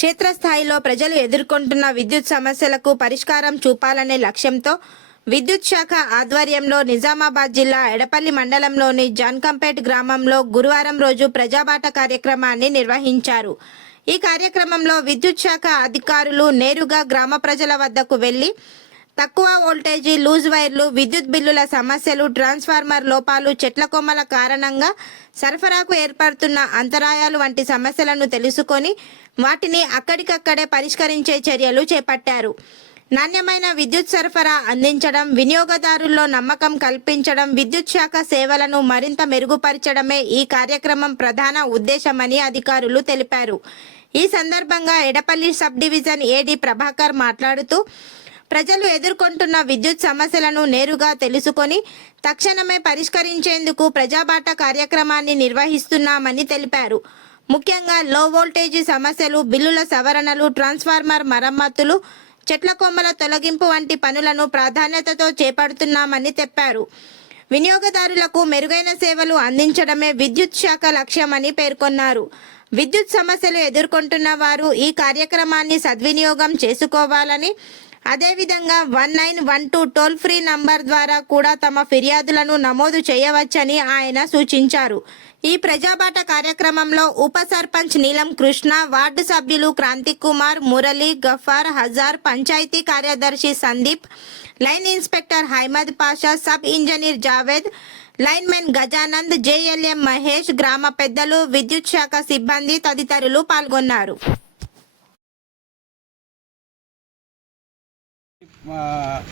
క్షేత్రస్థాయిలో ప్రజలు ఎదుర్కొంటున్న విద్యుత్ సమస్యలకు పరిష్కారం చూపాలనే లక్ష్యంతో విద్యుత్ శాఖ ఆధ్వర్యంలో నిజామాబాద్ జిల్లా ఎడపల్లి మండలంలోని జాన్కంపేట్ గ్రామంలో గురువారం రోజు ప్రజాబాట కార్యక్రమాన్ని నిర్వహించారు. ఈ కార్యక్రమంలో విద్యుత్ శాఖ అధికారులు నేరుగా గ్రామ ప్రజల వద్దకు వెళ్ళి తక్కువ వోల్టేజీ లూజ్ వైర్లు విద్యుత్ బిల్లుల సమస్యలు ట్రాన్స్ఫార్మర్ లోపాలు చెట్ల కొమ్మల కారణంగా సరఫరాకు ఏర్పడుతున్న అంతరాయాలు వంటి సమస్యలను తెలుసుకొని వాటిని అక్కడికక్కడే పరిష్కరించే చర్యలు చేపట్టారు. నాణ్యమైన విద్యుత్ సరఫరా అందించడం వినియోగదారుల్లో నమ్మకం కల్పించడం విద్యుత్ శాఖ సేవలను మరింత మెరుగుపరచడమే ఈ కార్యక్రమం ప్రధాన ఉద్దేశమని అధికారులు తెలిపారు. ఈ సందర్భంగా Edapalli sub division AD Prabhakar మాట్లాడుతూ ప్రజలు ఎదుర్కొంటున్న విద్యుత్ సమస్యలను నేరుగా తెలుసుకొని తక్షణమే పరిష్కరించేందుకు ప్రజాబాట కార్యక్రమాన్ని నిర్వహిస్తున్నామని తెలిపారు. ముఖ్యంగా లో వోల్టేజీ సమస్యలు బిల్లుల సవరణలు ట్రాన్స్ఫార్మర్ మరమ్మతులు చెట్ల కొమ్మల తొలగింపు వంటి పనులను ప్రాధాన్యతతో చేపడుతున్నామని చెప్పారు. వినియోగదారులకు మెరుగైన సేవలు అందించడమే విద్యుత్ శాఖ లక్ష్యమని పేర్కొన్నారు. విద్యుత్ సమస్యలు ఎదుర్కొంటున్న వారు ఈ కార్యక్రమాన్ని సద్వినియోగం చేసుకోవాలని అదేవిధంగా one nine one two toll free number ద్వారా కూడా తమ ఫిర్యాదులను నమోదు చేయవచ్చని ఆయన సూచించారు. ఈ ప్రజాబాట కార్యక్రమంలో ఉప సర్పంచ్ నీలం కృష్ణ వార్డు సభ్యులు క్రాంతి కుమార్ మురళి గఫార్ హజార్ పంచాయతీ కార్యదర్శి Sandeep line inspector Ahmed Pasha sub engineer Javed lineman Gajanand JLM Mahesh గ్రామ పెద్దలు విద్యుత్ శాఖ సిబ్బంది తదితరులు పాల్గొన్నారు.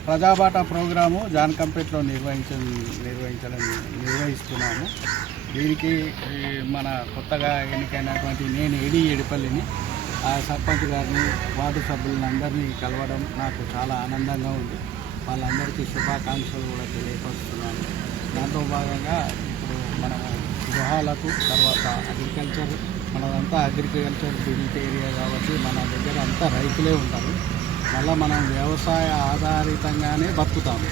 ప్రజాబాట ప్రోగ్రాము జాన్కంపేట్లో నిర్వహించ నిర్వహించడం నిర్వహిస్తున్నాము. దీనికి మన కొత్తగా ఎన్నికైనటువంటి నేను ఏడి ఏడిపల్లిని ఆ సర్పంచ్ గారిని వార్డు సభ్యులను అందరినీ కలవడం నాకు చాలా ఆనందంగా ఉంది. వాళ్ళందరికీ శుభాకాంక్షలు కూడా తెలియపరుస్తున్నాను. దాంతో భాగంగా ఇప్పుడు మనము గృహాలకు తర్వాత అగ్రికల్చర్ మనదంతా అగ్రికల్చర్ బిల్ట్ ఏరియా కాబట్టి మన దగ్గర అంతా రైతులే ఉంటారు. మళ్ళీ మనం వ్యవసాయ ఆధారితంగానే బతుకుతాము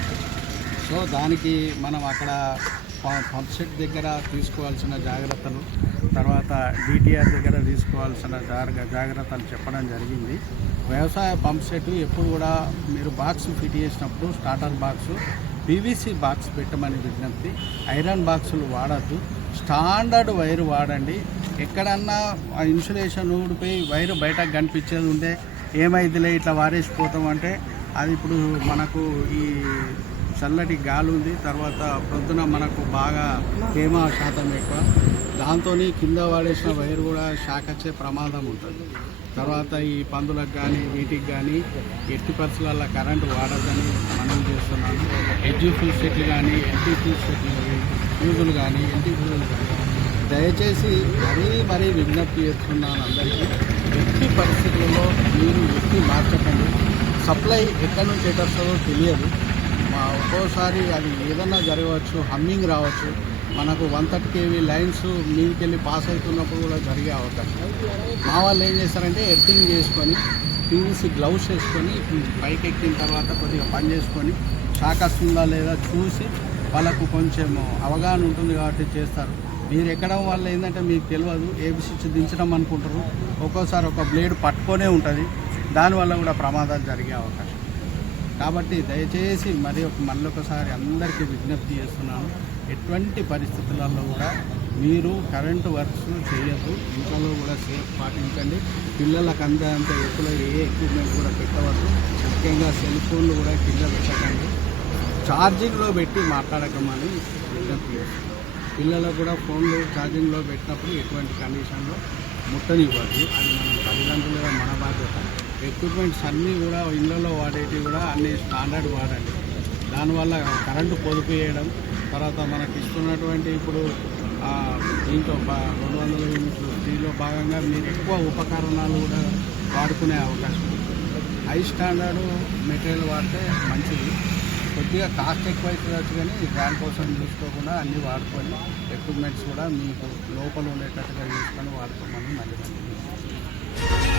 సో దానికి మనం అక్కడ ప- పంప్ సెట్ దగ్గర తీసుకోవాల్సిన జాగ్రత్తలు తర్వాత డిటిఆర్ దగ్గర తీసుకోవాల్సిన జాగ్ర జాగ్రత్తలు చెప్పడం జరిగింది. వ్యవసాయ పంప్ సెట్ ఎప్పుడు కూడా మీరు బాక్స్ ఫిట్ చేసినప్పుడు స్టార్టర్ బాక్స్ పీవీసీ బాక్స్ పెట్టమని విజ్ఞప్తి. ఐరన్ బాక్సులు వాడద్దు. స్టాండర్డ్ వైర్ వాడండి. ఎక్కడన్నా ఆ ఇన్సులేషన్ ఊడిపోయి వైర్ బయటకు కనిపించేది ఉంటే ఏమైందిలే ఇట్లా వారేసిపోతాం అంటే అది ఇప్పుడు మనకు ఈ చల్లటి గాలి ఉంది తర్వాత ప్రొద్దున మనకు బాగా తేమ శాతం ఎక్కువ. దాంతో కింద వాడేసిన వైర్ కూడా షాక్ వచ్చే ప్రమాదం ఉంటుంది. తర్వాత ఈ పందులకు కానీ వీటికి కానీ ఎట్టి పరిస్థితులలో కరెంటు వాడదని మనం చేస్తున్నాను ఎడ్జీ ఫ్యూల్ సెట్లు కానీ ఎల్టీ ఫ్యూల్ సెట్లు ఫ్యూజులు కానీ ఎల్టీ ఫ్యూజులు కానీ దయచేసి మరీ మరీ విజ్ఞప్తి చేస్తున్నాను అందరికీ. ఎట్టి పరిస్థితుల్లో మీరు ఎట్టి మార్చకండి. సప్లై ఎక్కడి నుంచి ఎటు వస్తుందో తెలియదు. మా ఒక్కోసారి అది ఏదన్నా జరగవచ్చు హమ్మింగ్ రావచ్చు. మనకు వన్ థర్టీ కేవీ లైన్స్ మీదకెళ్ళి పాస్ అవుతున్నప్పుడు కూడా జరిగే అవకాశం. మా వాళ్ళు ఏం చేస్తారంటే ఎర్తింగ్ చేసుకొని పీవీసీ గ్లౌస్ వేసుకొని పైకి ఎక్కిన తర్వాత కొద్దిగా పని చేసుకొని షాక్ వస్తుందా లేదా చూసి వాళ్ళకు కొంచెం అవగాహన ఉంటుంది కాబట్టి చేస్తారు. మీరు ఎక్కడం వల్ల ఏంటంటే మీకు తెలియదు ఏబిసి దించడం అనుకుంటారు ఒక్కోసారి ఒక బ్లేడ్ పట్టుకొనే ఉంటుంది. దానివల్ల కూడా ప్రమాదాలు జరిగే అవకాశం కాబట్టి దయచేసి మరి ఒక మళ్ళీ అందరికీ విజ్ఞప్తి చేస్తున్నాను ఎటువంటి పరిస్థితులలో కూడా మీరు కరెంటు వర్క్స్ చేయొద్దు ఇంట్లో కూడా సేఫ్ పాటించండి. పిల్లలకు అందంత ఎప్పుడు ఏ ఎక్విప్మెంట్ కూడా పెట్టవద్దు. ముఖ్యంగా సెల్ ఫోన్లు కూడా కింద పెట్టకండి. ఛార్జింగ్లో పెట్టి మాట్లాడకమని విజ్ఞప్తి చేస్తున్నాను. పిల్లలకు కూడా ఫోన్లు ఛార్జింగ్లో పెట్టినప్పుడు ఎటువంటి కండిషన్లో ముట్టనివ్వద్దు. అది మన తల్లిదండ్రులుగా మన బాధ్యత. ఎక్విప్మెంట్స్ అన్నీ కూడా ఇళ్ళలో వాడేటివి కూడా అన్ని స్టాండర్డ్ వాడండి. దానివల్ల కరెంటు పొదుపు చేయడం తర్వాత మనకి ఇస్తున్నటువంటి ఇప్పుడు దీంతో దీంట్లో రెండు వందల యూనిట్లు దీనిలో భాగంగా మీరు ఎక్కువ ఉపకరణాలు కూడా వాడుకునే అవకాశం. ఉంది హై స్టాండర్డ్ మెటీరియల్ వాడితే మంచిది. కొద్దిగా కాస్ట్ ఎక్కువ అవుతుంది కానీ దానికోసం చూసుకోకుండా అన్నీ వాడుకొని ఎక్విప్మెంట్స్ కూడా మీకు లోపల ఉండేటట్టుగా చూసుకొని వాడుకోమని మళ్ళీ మళ్ళీ